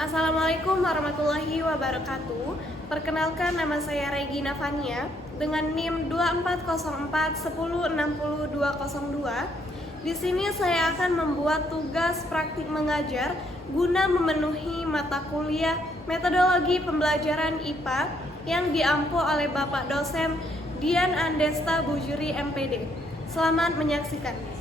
Assalamualaikum warahmatullahi wabarakatuh. Perkenalkan, nama saya Regina Fania dengan NIM 240410600202. Di sini saya akan membuat tugas praktik mengajar guna memenuhi mata kuliah metodologi pembelajaran IPA yang diampu oleh Bapak dosen Dian Andesta Bujuri MPD. Selamat menyaksikan.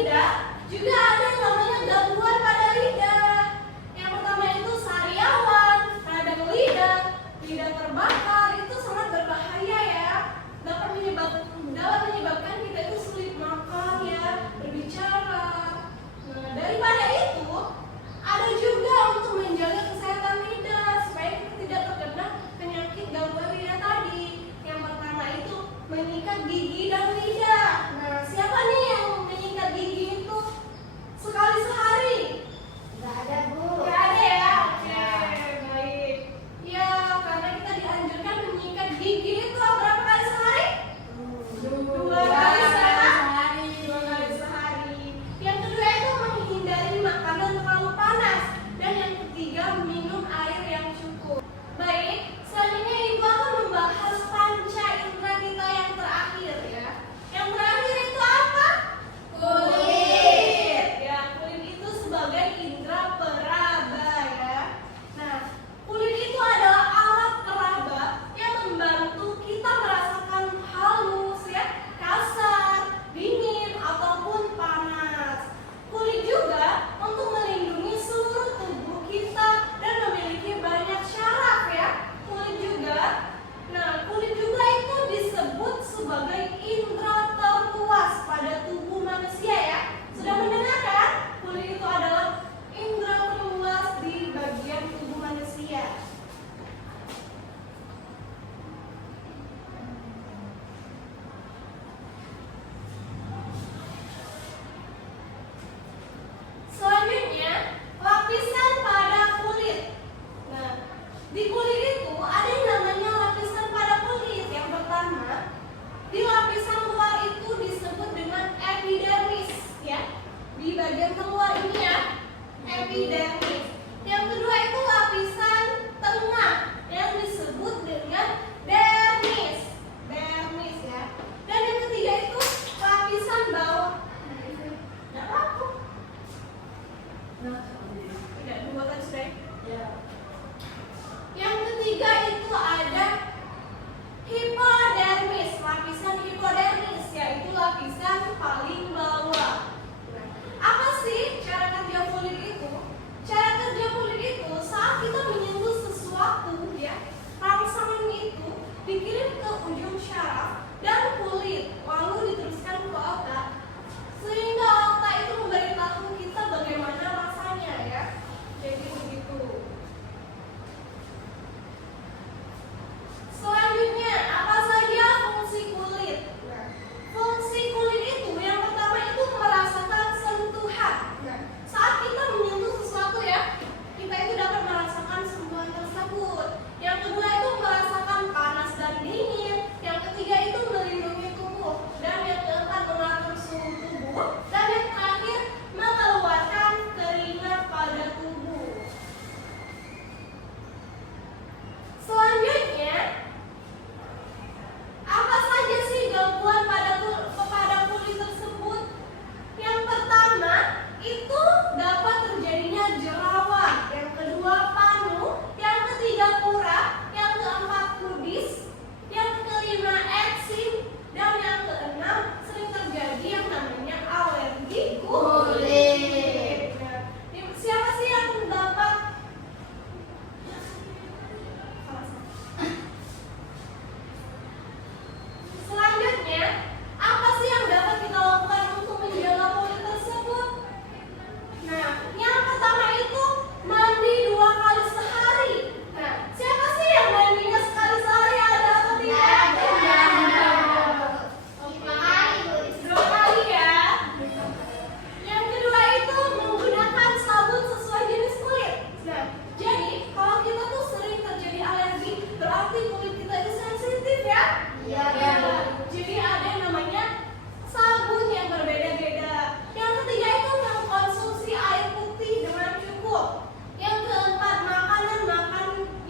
lidah, juga ada yang namanya gangguan pada lidah. Yang pertama itu sariawan, radang lidah, lidah terbakar, itu sangat berbahaya ya. Dapat menyebabkan kita itu sulit makan ya, berbicara. Nah, daripada itu, ada juga untuk menjaga kesehatan lidah supaya kita tidak terkena penyakit gangguan lidah tadi. Yang pertama itu menyikat gigi dan lidah. Nah, siapa nih yang menyikat gigi itu sekali sehari? Nggak ada, Bu. Nggak ada ya? Oke, baik. Ya, karena kita dianjurkan menyikat gigi itu berapa kali sehari? Dua kali sehari. Dua kali sehari. Yang kedua itu menghindari makanan terlalu panas. Dan yang ketiga minum air yang cukup. Baik, selanjutnya Ibu akan membahas panca indera kita yang terakhir ya. Yang terakhir itu apa? Kulit. Ya, kulit itu sebagai indera peraba ya. Nah, kulit itu adalah alat peraba yang membantu kita merasakan halus ya, kasar, dingin ataupun panas. Kulit juga untuk melindungi seluruh tubuh kita dan memiliki banyak syaraf ya. Kulit juga itu disebut sebagai indera terluas pada tubuh manusia ya. Sudah mendengar kan? Kulit itu adalah indera terluas di bagian tubuh manusia. Selanjutnya, lapisan pada kulit. Nah, di kulit itu ada yang namanya lapisan pada kulit. Yang pertama, di lapisan luar itu disebut dengan epidermis ya. Di bagian keluar ini ya, epidermis. Yang kedua itu lapisan tengah yang disebut dengan dermis. Dermis ya. Dan yang ketiga itu lapisan bawah. Tidak apa-apa. Tidak, dua kan sudah. Ya. Yang ketiga itu ada hipodermis, lapisan hipodermis yaitu lapisan paling bawah. Apa sih cara kerja kulit itu? Cara kerja kulit itu saat kita menyentuh sesuatu ya, rangsangan itu dikirim ke ujung syaraf dan kulit, lalu diteruskan ke otak. Sehingga otak itu memberitahu kita bagaimana rasanya ya. Jadi begitu. Selanjutnya, apa saja fungsi kulit? Fungsi kulit itu yang pertama itu merasakan sentuhan. Saat kita menyentuh sesuatu ya, kita itu dapat merasakan sentuhan tersebut. Yang kedua itu merasakan panas dan dingin. Yang ketiga itu melindungi tubuh. Dan yang keempat mengatur suhu tubuh. Dan yang terakhir mengeluarkan keringat pada tubuh. Selanjutnya, apa saja sih gangguan pada kulit tersebut? Yang pertama itu dapat terjadinya jerawat, yang kedua panu, yang ketiga kurap, yang keempat kudis, yang kelima eksim, dan yang keenam sering terjadi yang namanya alergi kulit. Nah, siapa sih yang dapat selanjutnya, apa sih yang dapat kita lakukan untuk menjaga kulit tersebut? Nah, yang pertama itu mandi 2 kali sehari. Nah, siapa sih yang mandinya sekali sehari, ada atau tidak? Dua kali ya. Yang kedua itu menggunakan sabun sesuai jenis kulit. Nah, jadi kalau kita tuh sering terjadi alergi, berarti kulit kita itu sensitif ya. Iya. Jadi ada yang namanya sabun yang berbeda-beda. Yang ketiga itu mengkonsumsi air putih dengan cukup. Yang keempat makanan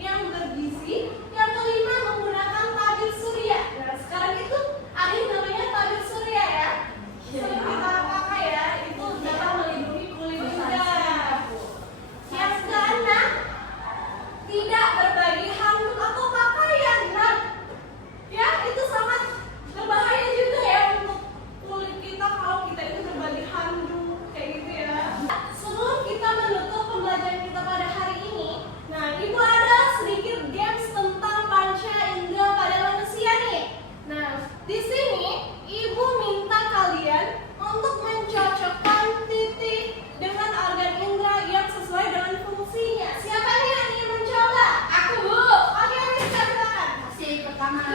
yang bergizi. Yang kelima menggunakan tabir surya. Nah, sekarang itu ada yang namanya tabir surya ya. Sering kita pakai ya, itu dapat melindungi kulit juga. Yang keenam, tidak berbagi handuk atau pakaian. Nah, ya itu sangat berbahaya juga ya untuk kulit kita kalau kita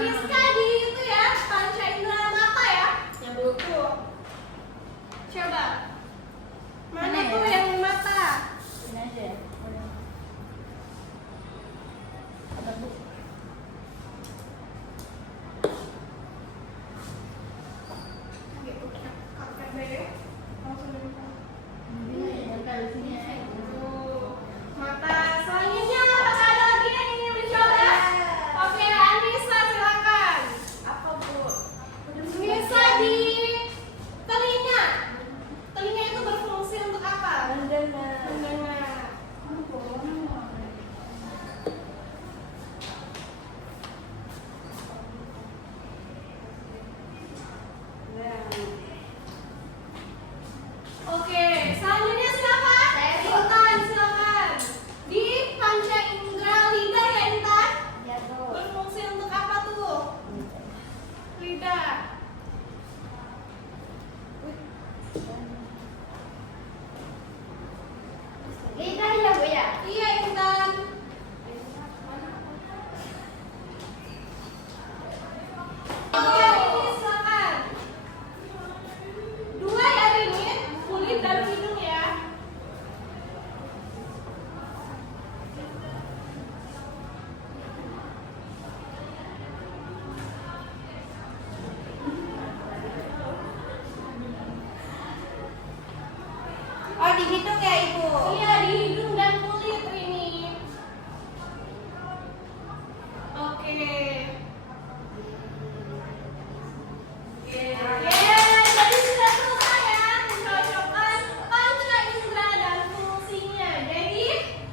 Rizka di itu ya, panca indera mata ya. Yang buku. Coba. Mana Mana tuh ya? yang mata? Ini aja ya. Ada buku. Gitu, kakak deh. Langsung nempel. Ini nempel di sini ya. Tuh. Mata selanjutnya apakah ada lagi yang ingin mencoba? Oke, Anissa silakan. Apa bu? Bisa di telinga. Telinga itu berfungsi untuk apa? Mendengar. Mendengar. Oke, selanjutnya silakan. Saya, Bu. Intan, silakan. Di panca indera lidah ya Intan. Ya bu. Berfungsi untuk apa tuh? Lidah. Lidah ya bu ya. Iya Intan. Oke, ini silakan. Dua ya ini, kulit dan hidung ya. Oh dihitung ya ibu. Iya, di hidung dan kulit ini. Oke. Jadi sudah selesai ya mencocokkan panca indera dan fungsinya. Jadi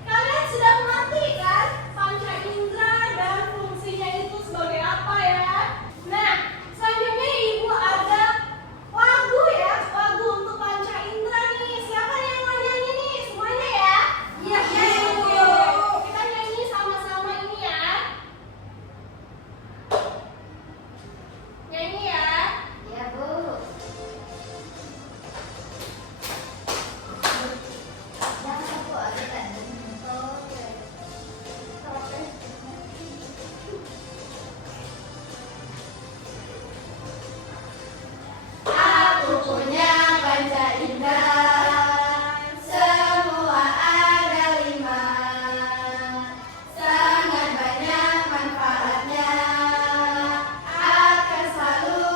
kalian sudah mengerti kan panca indera dan fungsinya itu sebagai apa ya? Nah, selanjutnya ibu ada lagu ya, lagu untuk panca indera nih. Siapa yang mau nyanyi nih? Semuanya ya? Iya, ibu. Kita nyanyi sama-sama ini ya. Nyanyi ya. Ya bu. Jangan bu ada kan. Oke. Oke. Aku punya panca indera, semua ada 5, sangat banyak manfaatnya, akan selalu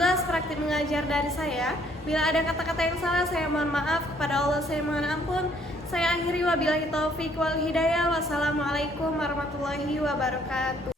tugas praktik mengajar dari saya. Bila ada kata-kata yang salah, saya mohon maaf. Kepada Allah saya mohon ampun. Saya akhiri wabillahi taufiq wal hidayah. Wassalamualaikum warahmatullahi wabarakatuh.